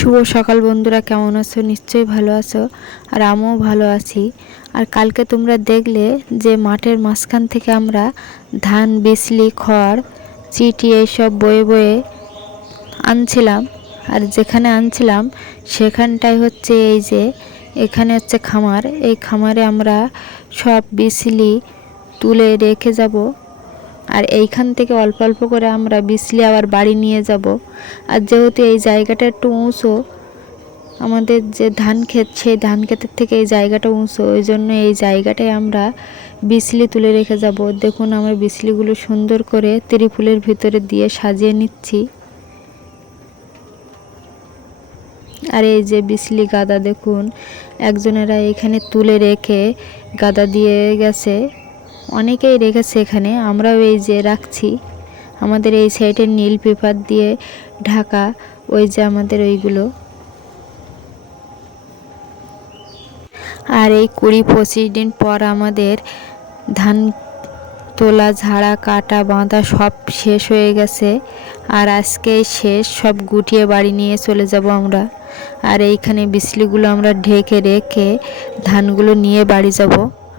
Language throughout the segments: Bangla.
শুভ সকাল বন্ধুরা, কেমন আছো? নিশ্চয়ই ভালো আছো, আর আমিও ভালো আছি। আর কালকে তোমরা দেখলে যে মাঠের মাঝখান থেকে আমরা ধান বিসলি খড় চিটি এইসব বয়ে বয়ে আনছিলাম। আর যেখানে আনছিলাম সেখানটাই হচ্ছে এই যে, এখানে হচ্ছে খামার। এই খামারে আমরা সব বিসলি তুলে রেখে যাব। আর এইখান থেকে অল্প অল্প করে আমরা বিসলি আবার বাড়ি নিয়ে যাব। আর যেহেতু এই জায়গাটা একটু উঁচু, আমাদের যে ধান ক্ষেত, সেই ধান ক্ষেতের থেকে এই জায়গাটা উঁচু, ওই জন্য এই জায়গাটায় আমরা বিসলি তুলে রেখে যাব। দেখুন, আমরা বিসলিগুলো সুন্দর করে ত্রিফুলের ভিতরে দিয়ে সাজিয়ে নিচ্ছি। আর এই যে বিসলি গাদা, দেখুন, একজনেরা এখানে তুলে রেখে গাদা দিয়ে গেছে। অনেকেই রেখেছে এখানে, আমরাও এই যে রাখছি। আমাদের এই সাইডে নীল পেপার দিয়ে ঢাকা, ওই যে আমাদের ওইগুলো। আর এই কুড়ি পঁচিশ দিন পর আমাদের ধান তোলা, ঝাড়া, কাটা, বাঁধা সব শেষ হয়ে গেছে। আর আজকে শেষ, সব গুটিয়ে বাড়ি নিয়ে চলে যাব আমরা। আর এইখানে বিসলিগুলো আমরা ঢেকে রেখে ধানগুলো নিয়ে বাড়ি যাব।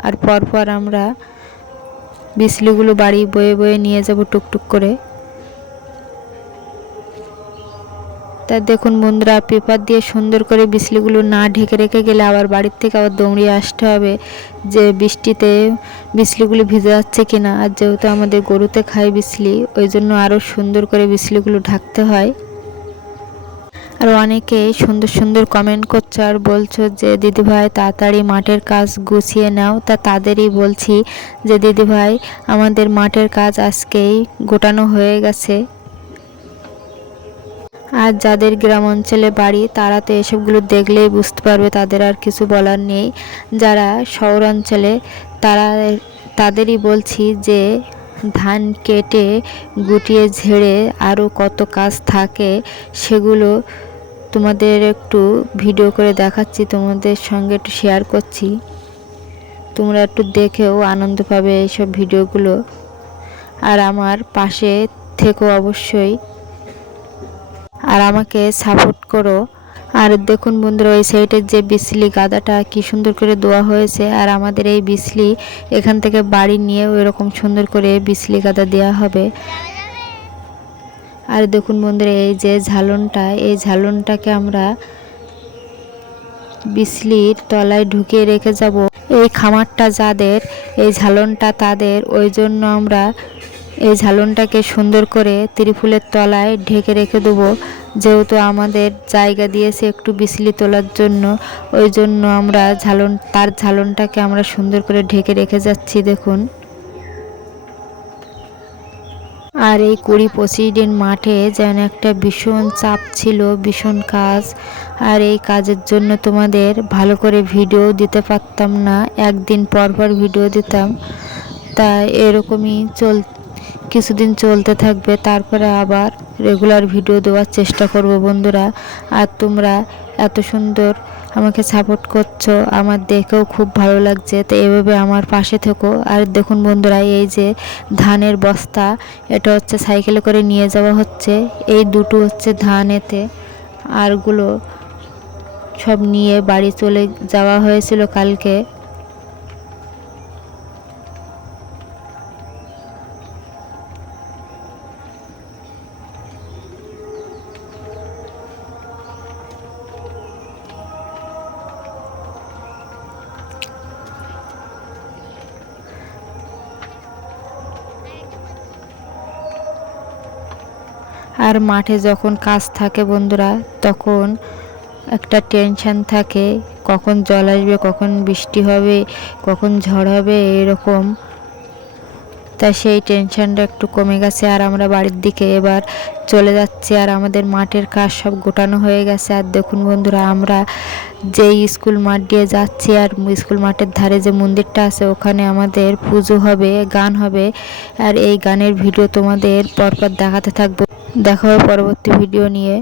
আর পরপর আমরা বিসলিগুলো বাড়ি বয়ে বয়ে নিয়ে যাব টুকটুক করে। তা দেখুন বন্ধুরা, পেপার দিয়ে সুন্দর করে বিসলিগুলো না ঢেকে রেখে গেলে আবার বাড়ির থেকে আবার দৌড়িয়ে আসতে হবে যে বৃষ্টিতে বিসলিগুলো ভিজে যাচ্ছে কিনা। আর যেহেতু আমাদের গরুতে খায় বিসলি, ওই জন্য আরও সুন্দর করে বিসলিগুলো ঢাকতে হয়। আর অনেকে সুন্দর সুন্দর কমেন্ট করছ আর বলছো যে, দিদিভাই, তাড়াতাড়ি মাঠের কাজ গুছিয়ে নাও। তা তাদেরই বলছি যে, দিদিভাই, আমাদের মাঠের কাজ আজকেই গোটানো হয়ে গেছে। আর যাদের গ্রাম অঞ্চলে বাড়ি, তারা তো এসবগুলো দেখলেই বুঝতে পারবে, তাদের আর কিছু বলার নেই। যারা শহর অঞ্চলে, তারা, তাদেরই বলছি যে, ধান কেটে, গুটিয়ে ঝেড়ে আরও কত কাজ থাকে, সেগুলো তোমাদের একটু ভিডিও করে দেখাচ্ছি, তোমাদের সঙ্গে একটু শেয়ার করছি। তোমরা একটু দেখেও আনন্দ পাবে এইসব ভিডিওগুলো আর আমার পাশে থেকো অবশ্যই। আর আমাকে সাপোর্ট করো। আর দেখুন বন্ধুরা, ওই সাইডের যে বিসলি গাদাটা কি সুন্দর করে দেওয়া হয়েছে। আর আমাদের এই বিসলি এখান থেকে বাড়ি নিয়ে ওই রকম সুন্দর করে বিসলি গাদা দেওয়া হবে। আর দেখুন বন্ধুরা, এই যে ঝালনটা, এই ঝালনটাকে আমরা বিসলির তলায় ঢুকিয়ে রেখে যাব। এই খামারটা যাদের, এই ঝালনটা তাদের, ওই জন্য আমরা এই ঝালনটাকে সুন্দর করে ত্রিফুলের তলায় ঢেকে রেখে দেবো। যেহেতু আমাদের জায়গা দিয়েছে একটু বিসলি তোলার জন্য, ওই জন্য আমরা ঝালন, তার ঝালনটাকে আমরা সুন্দর করে ঢেকে রেখে যাচ্ছি, দেখুন। আর এই কুড়ি পঁচিশ দিন মাঠে যেন একটা ভীষণ চাপ ছিল, ভীষণ কাজ। আর এই কাজের জন্য তোমাদের ভালো করে ভিডিও দিতে পারতাম না, একদিন পর পর ভিডিও দিতাম। তা এরকমই চল কিছুদিন চলতে থাকবে, তারপরে আবার রেগুলার ভিডিও দেওয়ার চেষ্টা করব বন্ধুরা। আর তোমরা এত সুন্দর আমাকে সাপোর্ট করছ, আমার দেখেও খুব ভালো লাগছে। তো এভাবে আমার পাশে থেকো। আর দেখুন বন্ধুরা, এই যে ধানের বস্তা, এটা হচ্ছে সাইকেলে করে নিয়ে যাওয়া হচ্ছে। এই দুটো হচ্ছে ধান এতে। আরগুলো সব নিয়ে বাড়ি চলে যাওয়া হয়েছিল কালকে। আর মাঠে যখন কাজ থাকে বন্ধুরা, তখন একটা টেনশান থাকে, কখন জল আসবে, কখন বৃষ্টি হবে, কখন ঝড় হবে, এরকম। তা সেই টেনশানটা একটু কমে গেছে আর আমরা বাড়ির দিকে এবার চলে যাচ্ছি আর আমাদের মাঠের কাজ সব গোটানো হয়ে গেছে। আর দেখুন বন্ধুরা, আমরা যেই স্কুল মাঠ দিয়ে যাচ্ছি আর স্কুল মাঠের ধারে যে মন্দিরটা আছে, ওখানে আমাদের পুজো হবে, গান হবে। আর এই গানের ভিডিও তোমাদের পরপর দেখাতে থাকব। দেখা হবে পরবর্তী ভিডিও নিয়ে।